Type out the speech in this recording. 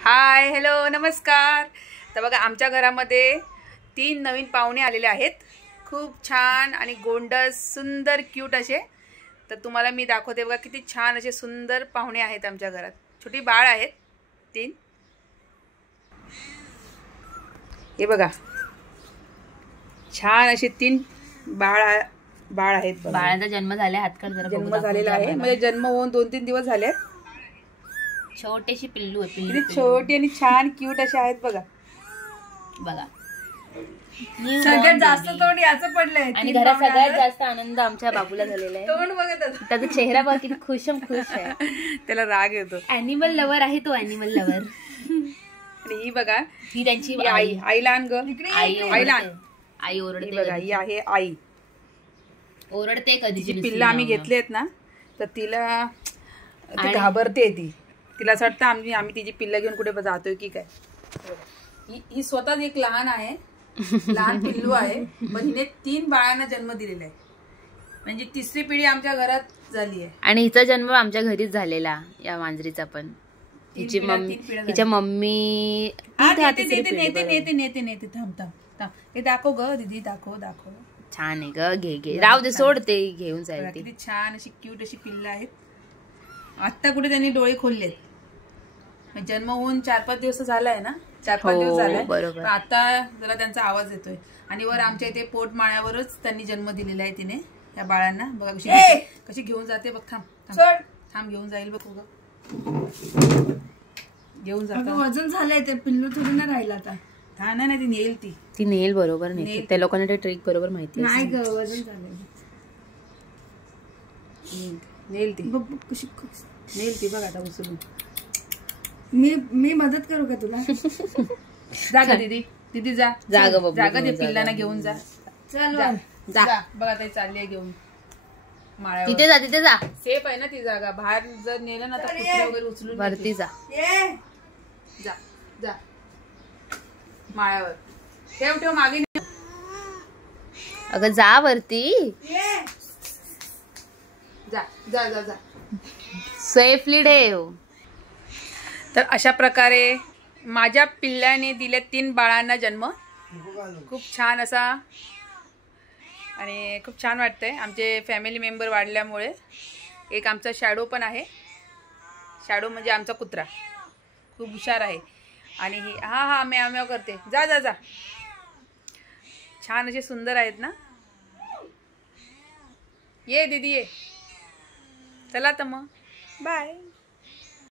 Hi hello नमस्कार। तर बघा आमच्या घरामध्ये 3 नवीन पाहुणे आलेले आहेत, खूप छान आणि गोंडस सुंदर क्यूट असे। तर तुम्हाला मी दाखवते बघा किती छान असे सुंदर पाहुणे आहेत आमच्या घरात। छोटी बाळ आहेत 3, हे बघा छान असे 3 बाळ आहेत। बाळाचा जन्म झाला, हातकड जरा जन्म झालेला आहे, म्हणजे जन्म होऊन 2-3 दिवस झाले। छोटेशी पिल्लू आहे, किती छोटी आणि छान क्यूट असे आहेत बघा। बघा सगळ्यात जास्त तोंड याचं पडलंय आणि घरात सगळ्यात जास्त आनंद आमच्या बाबूला झालेला आहे। तोंड बघत त्याचा चेहरा बघ किती खुश आहे। त्याला राग येतो। ॲनिमल लवर आहे तो, ॲनिमल लवर। आणि ही बघा ही त्यांची आई, आई लहान ग, आई ओरडते बघा ही आहे आई, ओरडते कधी। जी पिल्लं आम्ही घेतलेत ना, तर तिला ती घाबरते, तिला असं वाटतं आम्ही तिची पिल्लं घेऊन कुठे जातोय की काय। ही स्वतःच एक लहान आहे, लहान पिल्लू आहे, पण हिने 3 बाळांना जन्म दिलेला आहे, म्हणजे 3री पिढी आमच्या घरात झाली आहे। आणि हिचा जन्म आमच्या घरीच झालेला, या मांजरीचा पण। हिच्या मम्मी नेते थांब हे दाखव ग दीदी, दाखव छान आहे ग, घे राव दे, सोड ते घेऊन जाईल। किती छान अशी क्यूट अशी पिल्लं आहेत। आता कुठे त्यांनी डोळे खोललेत, जन्म होऊन 4-5 दिवस झालाय ना, 4-5 दिवस झालाय, पण आता जरा त्यांचा आवाज येतोय। आणि वर आमच्या इथे पोट माळ्यावरच त्यांनी जन्म दिलेला आहे तिने या बाळांना। बघा कशी घेऊन जाते बघ, थांब घेऊन जाईल बघ, घेऊन जातो। वजन झालंय ते पिल्लू, थोडी ना राहिला आता। हा नाही ती नेल बरोबर नाही, त्या लोकांना ते ट्रिक बरोबर माहिती नाही ग, वजन झालंय, नेल ती बघ आता उचलून। मी मदत करू का तुला? जागा दीदी जा ते पिल्लांना घेऊन जा, जा बघा ते चालली घेऊन माळ्यावर। तिथे जा, सेफ आहे ना ती जागा, बाहेर जर नेलं ना तर कुत्रे वगैरे उचलून वरती जा माळ्यावर। ठेव मागे, अगं जा वरती, जा सेफली ठेव। तर अशा प्रकारे माझ्या पिल्ल्याने दिल्या 3 बाळांना जन्म, खूप छान असा, आणि खूप छान वाटतंय। आमचे फॅमिली मेंबर वाढल्यामुळे एक आमचा शॅडो पण आहे, शॅडो म्हणजे आमचा कुत्रा, खूप हुशार आहे। आणि ही हा म्याव करते, जा छान असे सुंदर आहेत ना। ये दीदी ये, चला तर मग बाय।